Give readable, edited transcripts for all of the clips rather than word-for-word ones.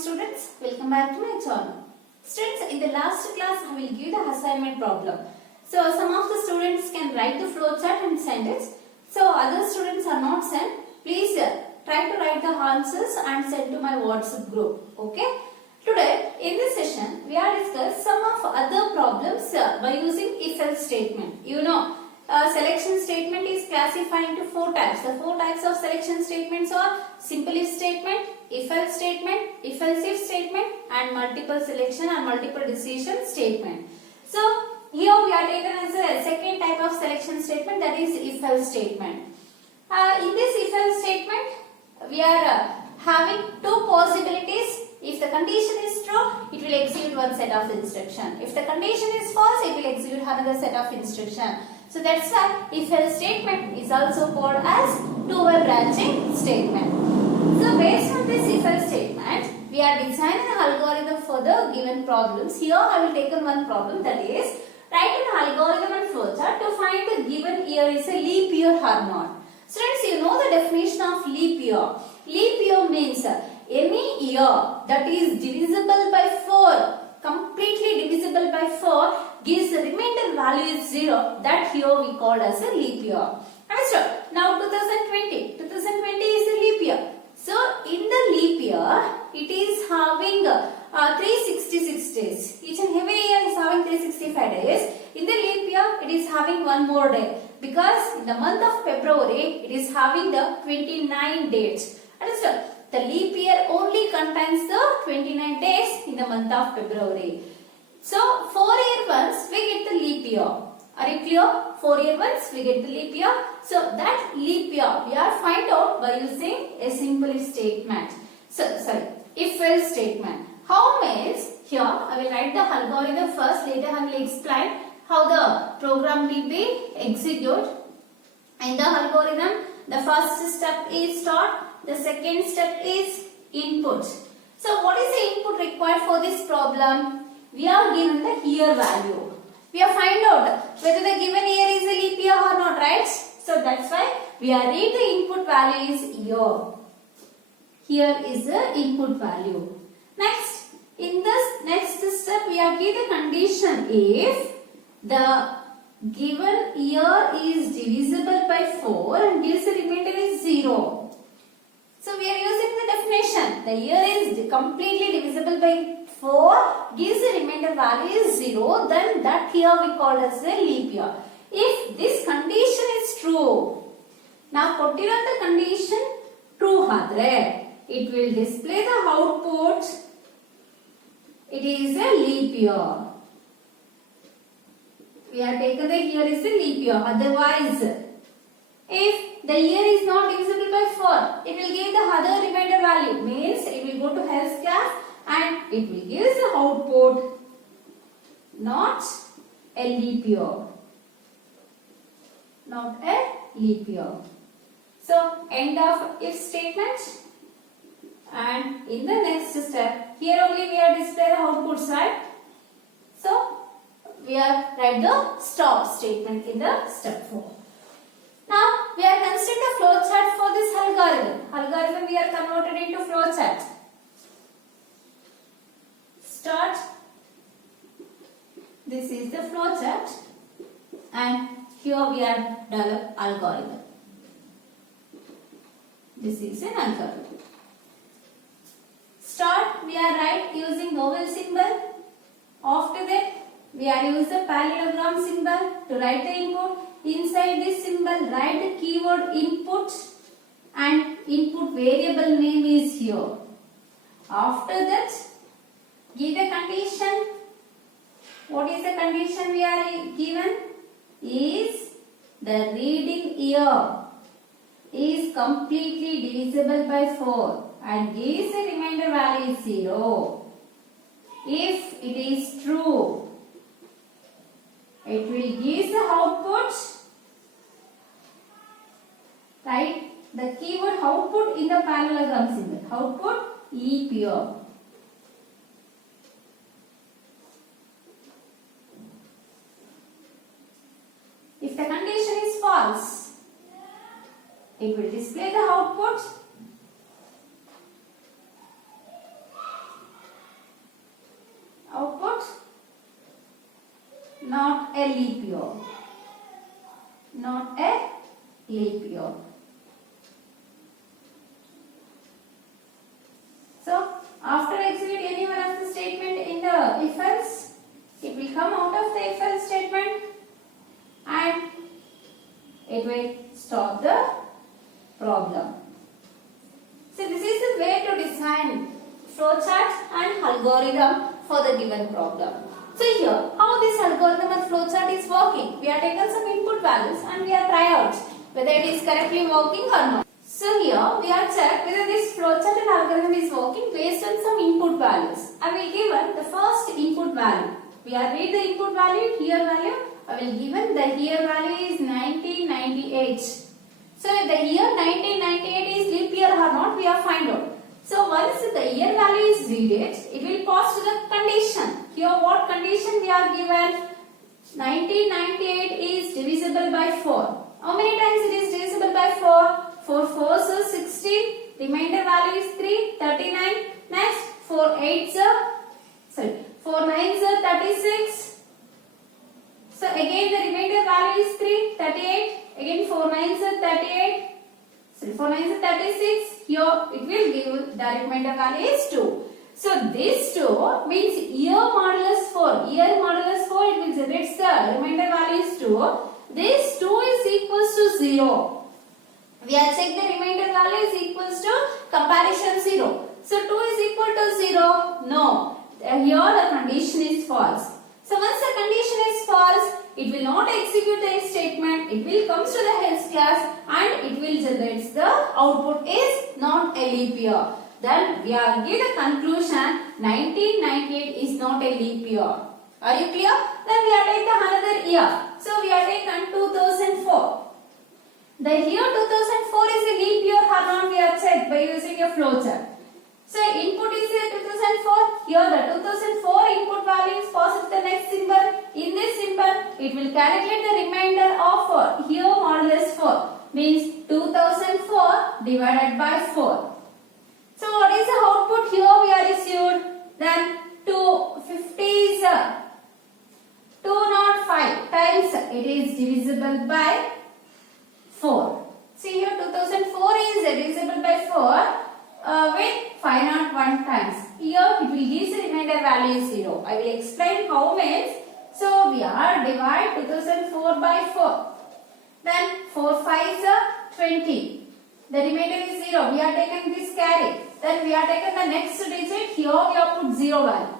students, welcome back to my channel. Students, in the last class I will give the assignment problem. So some of the students can write the flowchart and send it. So other students are not sent. Please try to write the answers and send to my WhatsApp group. Okay. Today in this session we are discuss some of other problems by using if-else statement. You know, selection statement is classified into four types. The four types of selection statements are simple if statement, if-else statement, if-else if statement, and multiple selection or multiple decision statement. So here we are taken as a second type of selection statement, that is if-else statement. In this if-else statement we are having two possibilities. If the condition is true, it will execute one set of instruction. If the condition is false, it will execute another set of instruction. So that's why if-else statement is also called as two-way branching statement. So based on this if-else statement, we are designing an algorithm for the given problems. Here I will take on one problem, that is write an algorithm and flowchart to find the given year is a leap year or not. Students, you know the definition of leap year. Leap year means any year that is divisible by 4, completely divisible by 4, gives the remainder value is 0. That here we call as a leap year. Understood? Now 2020 is a leap year. So in the leap year, it is having 366 days. Each and every year is having 365 days. In the leap year, it is having one more day. Because in the month of February, it is having the 29 dates. Understood? The leap year only contains the 29 days in the month of February. So 4 year once we get the leap year. Are you clear? 4 year once we get the leap year. So that leap year we are find out by using a simple if statement. If-else statement. How means here I will write the algorithm first. Later I will explain how the program will be executed. In the algorithm, the first step is start. The second step is input. So what is the input required for this problem? We are given the year value. We are find out whether the given year is a leap year or not, right? So that's why we are read the input value is year. Here is the input value. Next, in this next step we are given the condition if the given year is divisible by 4 and gives a remainder is 0. So we are using the definition. The year is completely divisible by 4, gives a remainder value is 0, then that here we call as a leap year. If this condition is true, now ಕೊಟ್ಟಿರೋ the condition true ಆದರೆ, it will display the output. It is a leap year. We are taken the here is a leap year. Otherwise, if the year is not divisible by 4, it will give the other remainder value. Means it will go to else class and it will give the output not a leap year. Not a leap year. So end of if statement. And in the next step, here only we are display the output side. So we are write the stop statement in the step 4. Now we are considering the flowchart for this algorithm. Algorithm we are converted into flowchart. Start. This is the flowchart, and here we are develop algorithm. This is an algorithm. Start we are write using vowel symbol. After that we are use the parallelogram symbol to write the input. Inside this symbol write the keyword input and input variable name is here. After that give the condition. What is the condition we are given? Is the reading year is completely divisible by 4 and gives a remainder value is 0. If it is true, it will give the output, right? The keyword output in the parallelogram symbol. Output leap year. If the condition is false, it will display the output a leap year. Not a leap year. So, after execute any one of the statement in the if else, it will come out of the if else statement and it will stop the problem. So, this is the way to design flowchart and algorithm for the given problem. So, here, how this algorithm and flowchart is working? We have taken some input values and we have tried out whether it is correctly working or not. So, here we have checked whether this flowchart and algorithm is working based on some input values. I will given the first input value. We have read the input value, here value. I will given the here value is 1998. So, if the year 1998 is leap year or not, we have find out. So, once the year value is read it will pass to the condition. Here what condition we are given? 1998 is divisible by 4. How many times it is divisible by 4? 4 4s are 16. Remainder value is 3, 39. Next, 4 9s are 36. So, again the remainder value is 3, 38. Again 4 9s are 38. So 4 9s are 36. Here it will give the remainder value is 2. So this 2 means year modulus 4. Year modulus 4 it will generate the remainder value is 2. This 2 is equals to 0. We have checked the remainder value is equals to comparison 0. So 2 is equal to 0. No. Here the condition is false. So once the condition is false, it will not execute the if statement. It will come to the else class and it will generate the output is not a leap year. Then we are give the conclusion 1998 is not a leap year. Are you clear? Then we are taking another year. So we are taken 2004. The year 2004 is a leap year or not we have checked by using a flowchart. So input is a 2004. Here the 2004 input value is passed to the next symbol. In this symbol, it will calculate the remainder of here modulus 4 means 2004 divided by 4. So what is the output here we are received? Then 250 is 205 times it is divisible by 4. See here 2004 is divisible by 4 with 501 times. Here it will give the remainder value is 0. I will explain how means. So we are divide 2004 by 4. Then 4 5s are 20. The remainder is 0. We are taken this carry. Then we are taken the next digit. Here we have put 0 value.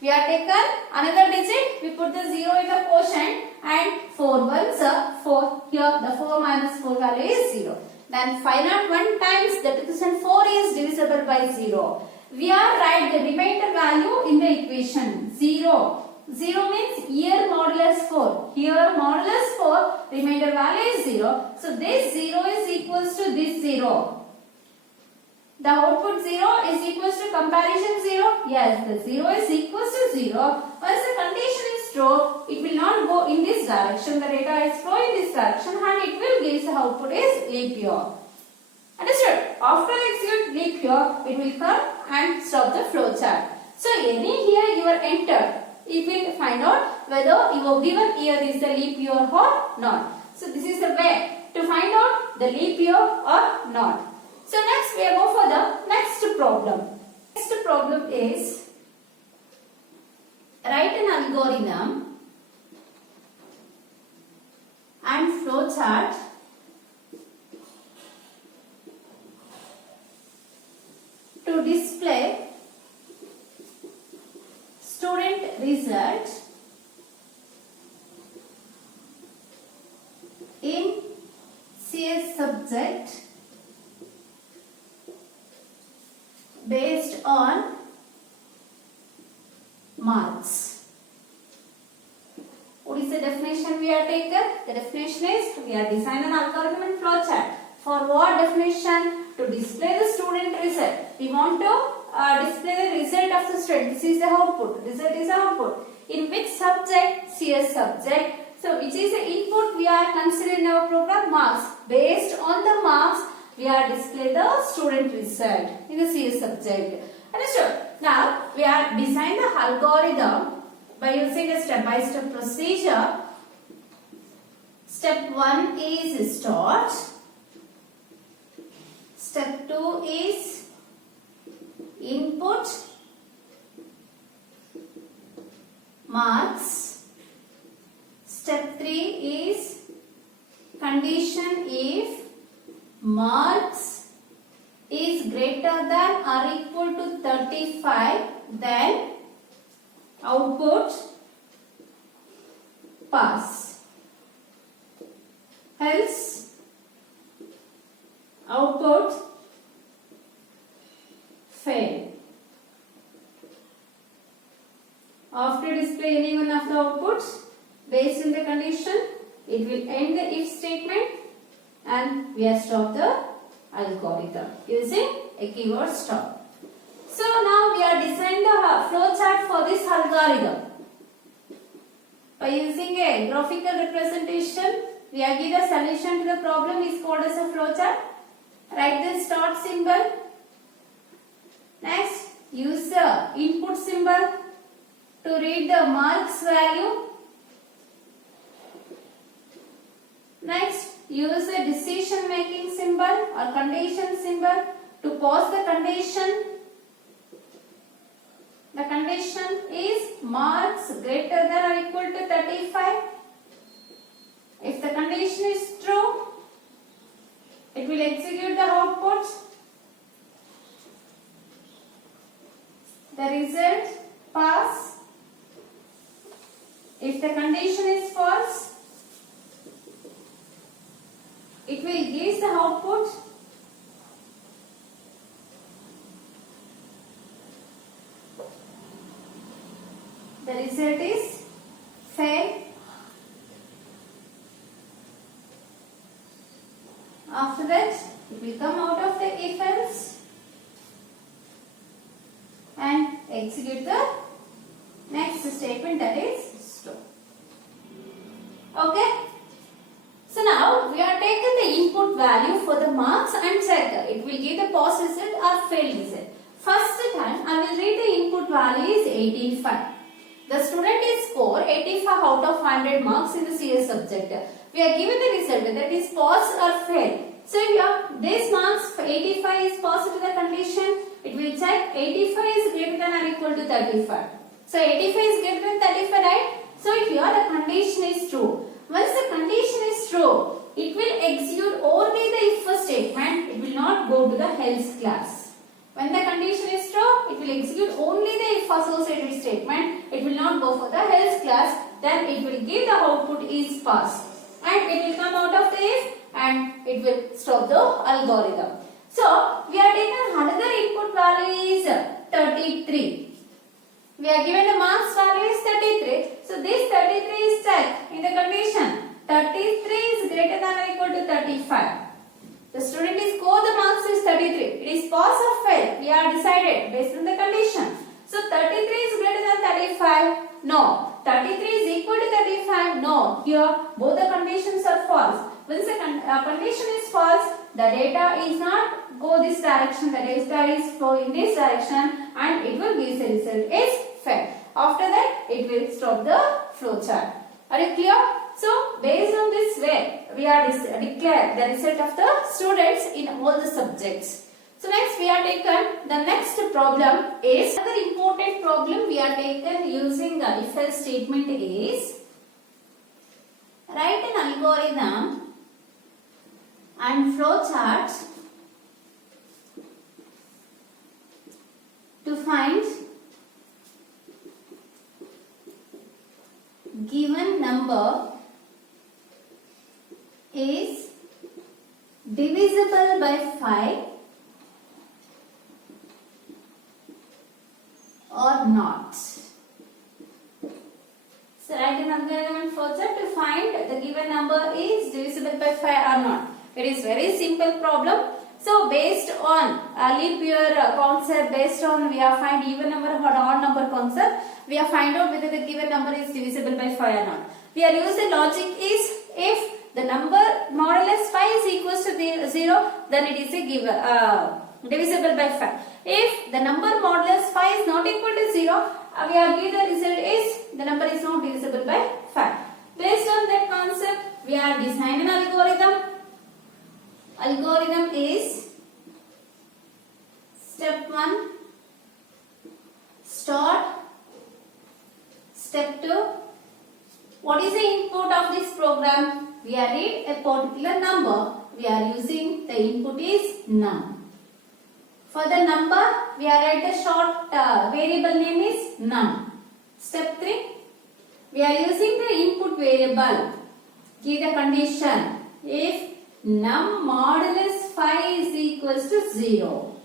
We are taken another digit. We put the 0 in the quotient and 4 ones are 4. Here the 4 minus 4 value is 0. Then 501 times the 2004 is divisible by 0. We are write the remainder value in the equation 0. 0 means year modulus 4. Here modulus 4 remainder value is 0. So this 0 is equals to this 0. The output 0 is equals to comparison 0. Yes, the 0 is equals to 0. Once the condition is true, it will not go in this direction. The data is flow in this direction and it will give the output is leap year. Understood? After execute leap year, it will come and stop the flowchart. So any year you are entered, it will find out whether your given year is the leap year or not. So this is the way to find out the leap year or not. So next we go for the next problem. Next problem is write an algorithm and flowchart to display student result in CS subject based on marks. What is the definition we are taken? The definition is we are designing an algorithm and flowchart. For what definition? To display the student result. We want to display the result of the student. This is the output. Result is the output. In which subject? CS subject. So which is the input we are considering in our program? Marks. Based on the marks, we are display the student result in the CS subject. Understood? Now we are design the algorithm by using a step-by-step procedure. Step 1 is start. Step 2 is input, marks. Step 3 is condition if marks is greater than or equal to 35, then output pass, else output fail. After display any one of the outputs based on the condition, it will end the if statement and we have stopped the algorithm using a keyword stop. So now we are designing the flow chart for this algorithm. By using a graphical representation, we are given the solution to the problem is called as a flow chart. Write the start symbol. Next, use the input symbol to read the marks value. Next, use a decision making symbol or condition symbol to pause the condition. The condition is marks greater than or equal to 35. If the condition is true, it will execute the output. The result pass. If the condition is false, it will give the output. The result is fail. After that, it will come out of the if else and execute the next statement, that is stop. Okay. So now we are taking the input value for the marks and check it will give the pass result or fail result. First time I will read the input value is 85. The student is score 85 out of 100 marks in the CS subject. We are given the result that is pass or fail. So here this marks 85 is passed to the condition. It will check 85 is greater than or equal to 35. So 85 is greater than 35, right? So here the condition is true. Once the condition is true, it will execute only the if statement. It will not go to the else class. When the condition is true, it will execute only the if associated statement. It will not go for the else class. Then it will give the output is pass. And it will come out of the if and it will stop the algorithm. So, we are taken another input value is 33. We are given the marks value is 33. So, this 33 is checked in the condition. 33 is greater than or equal to 35. The student is score the marks is 33. It is pass or fail. We are decided based on the condition. So, 33 is greater than 35. No. 33 is equal to 35. No. Here both the conditions are false. Once the condition is false, the data is not go this direction. The data is flow in this direction and it will give the result is fail. After that, it will stop the flow chart. Are you clear? So, based on this way, we are declare the result of the students in all the subjects. So, next we are taken, the next problem is, another important problem we are taken using the if else statement is, write an algorithm and flow chart to find given number is divisible by 5 or not. So write an algorithm and flow chart to find the given number is divisible by 5 or not. It is very simple problem. So based on leap year concept, based on we have find even number or odd number concept, we have find out whether the given number is divisible by 5 or not. We are using logic is if the number modulus 5 is equals to 0, then it is a given divisible by 5. If the number modulus 5 is not equal to 0, we are given the result is the number is not divisible by 5. Based on that concept, we are designing an algorithm. Algorithm is step 1, start. Step 2, what is the input of this program? We are read a particular number. We are using the input is num. For the number, we are write the short variable name is num. Step 3, we are using the input variable. Give the condition if num modulus 5 is equals to 0.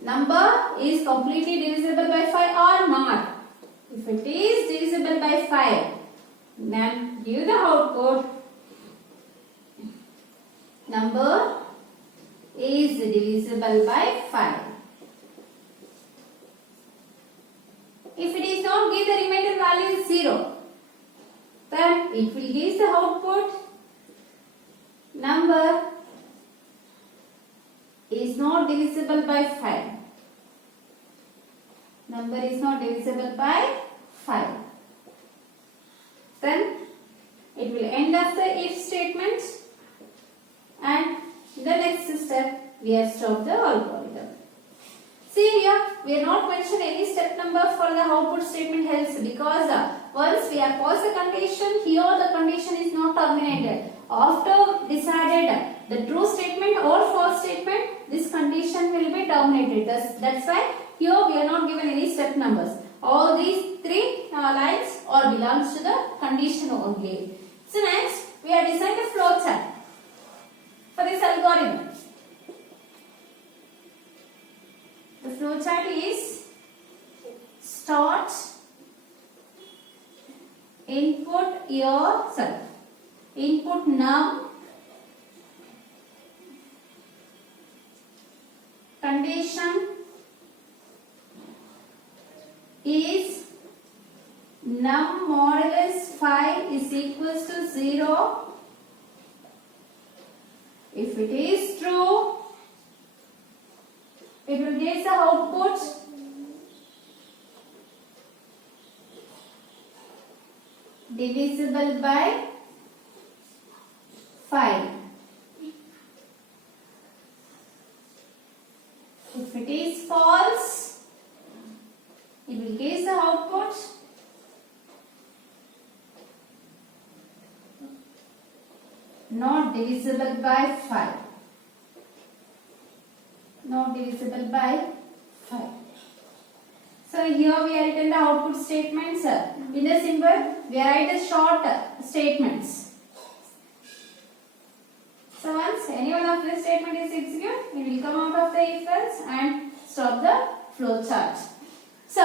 Number is completely divisible by 5 or not. If it is divisible by 5, then give the output. Number is divisible by 5. If it is not, give the remainder value is 0. Then it will give the output. Number is not divisible by 5. Number is not divisible by 5. Then it will end of the if statement, and in the next step we have stopped the algorithm. See here, we have not mentioned any step number for the output statement else, because once we have passed the condition, here the condition is not terminated. After decided the true statement or false statement, this condition will be terminated. That's why here we are not given any step numbers. All these three lines or belongs to the condition only. So next, we are designing a flow chart for this algorithm. The flow chart is start, input num, condition is num modulus 5 is equals to 0. If it is true, it will give the output divisible by 5. If it is false, it will give the output not divisible by 5. Not divisible by 5. So here we are written the output statements. In the symbol, we write the short statements. So once any one of this statement is executed, it will come out of the if else and stop the flow chart. So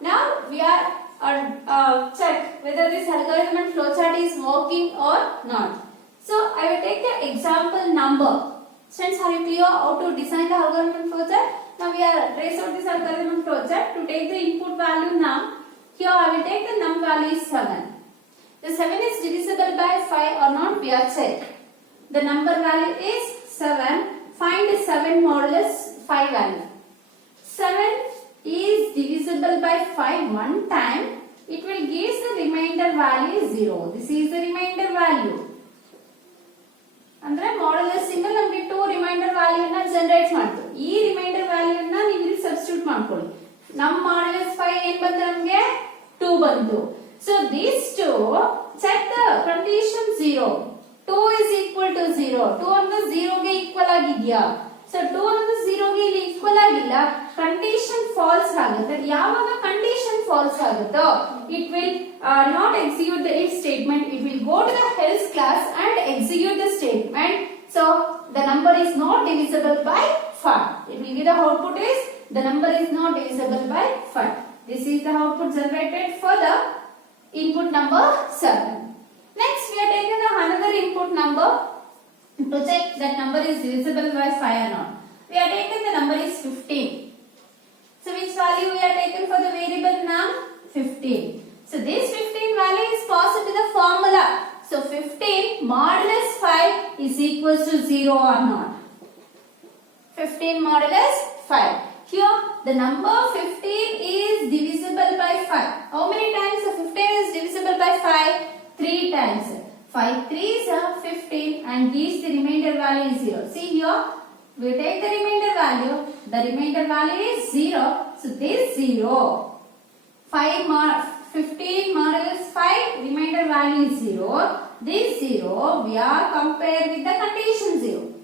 now we are check whether this algorithm and flow chart is working or not. So I will take the example number. Students, are you clear how to design the algorithm and flow chart? Now we are trace out this algorithm and flow chart. To take the input value num, here I will take the num value is 7. The 7 is divisible by 5 or not, we are check. The number value is 7. Find 7 modulus 5 value. 7 is divisible by 5 one time. It will give the remainder value 0. This is the remainder value. ಅಂದ್ರೆ modulus symbol ನಮಗೆ 2 reminder value ಅನ್ನು generate ಮಾಡ್ತು. ಈ reminder value ಅನ್ನು ನೀವು ಇಲ್ಲಿ substitute ಮಾಡ್ಕೊಳ್ಳಿ. ನಮ್ಮ ಮಾಡ್ಯುಲಸ್ 5 ಏನು ಬಂತು ನಮಗೆ 2 ಬಂತು. So these two check the condition 0. 2 is equal to 0. 2 ಅನ್ನೋದು 0 ಗೆ ಈಕ್ವಲ್ ಆಗಿದೆಯಾ? So 2 ಅನ್ನೋದು 0 ಗೆ ಇಲ್ಲಿ ಈಕ್ವಲ್ ಆಗಿಲ್ಲ. ಕಂಡೀಷನ್ ಫಾಲ್ಸ್ ಆಗುತ್ತೆ. ಯಾವಾಗ ಕಂಡೀಷನ್ ಫಾಲ್ಸ್ ಆಗುತ್ತೋ it will not execute the if statement. It will go to the else class and execute the statement. So the number is not divisible by 5. It will give the output is the number is not divisible by 5. This is the output generated for the input number 7. Next we are taking another input number to check that number is divisible by 5 or not. We are taking the number is 15. So which value we are taken for the variable num? 15. So this 15 value is passed to the formula. So 15 modulus 5 is equals to 0 or not. 15 modulus 5. Here the number 15 is divisible by 5. How many times 15 is divisible by 5? 3 times. 5 3s are 15 and gives the remainder value is 0. See here, we take the remainder value. The remainder value is 0. So this 0. 15 minus 5, remainder value is 0. This 0, we are compared with the condition 0.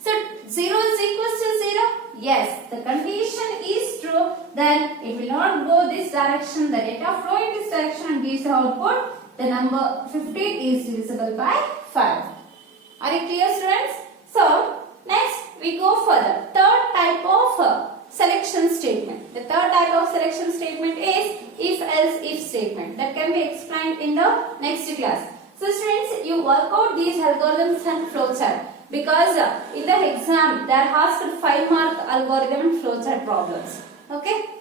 So 0 is equals to 0? Yes, the condition is true. Then it will not go this direction. The data flow in this direction and gives the output. The number 15 is divisible by 5. Are you clear, students? So next we go for the third type of selection statement. The third type of selection statement is if-else-if statement. That can be explained in the next class. So students, you work out these algorithms and flowchart because in the exam they are asked 5-mark algorithm and flowchart problems. Okay.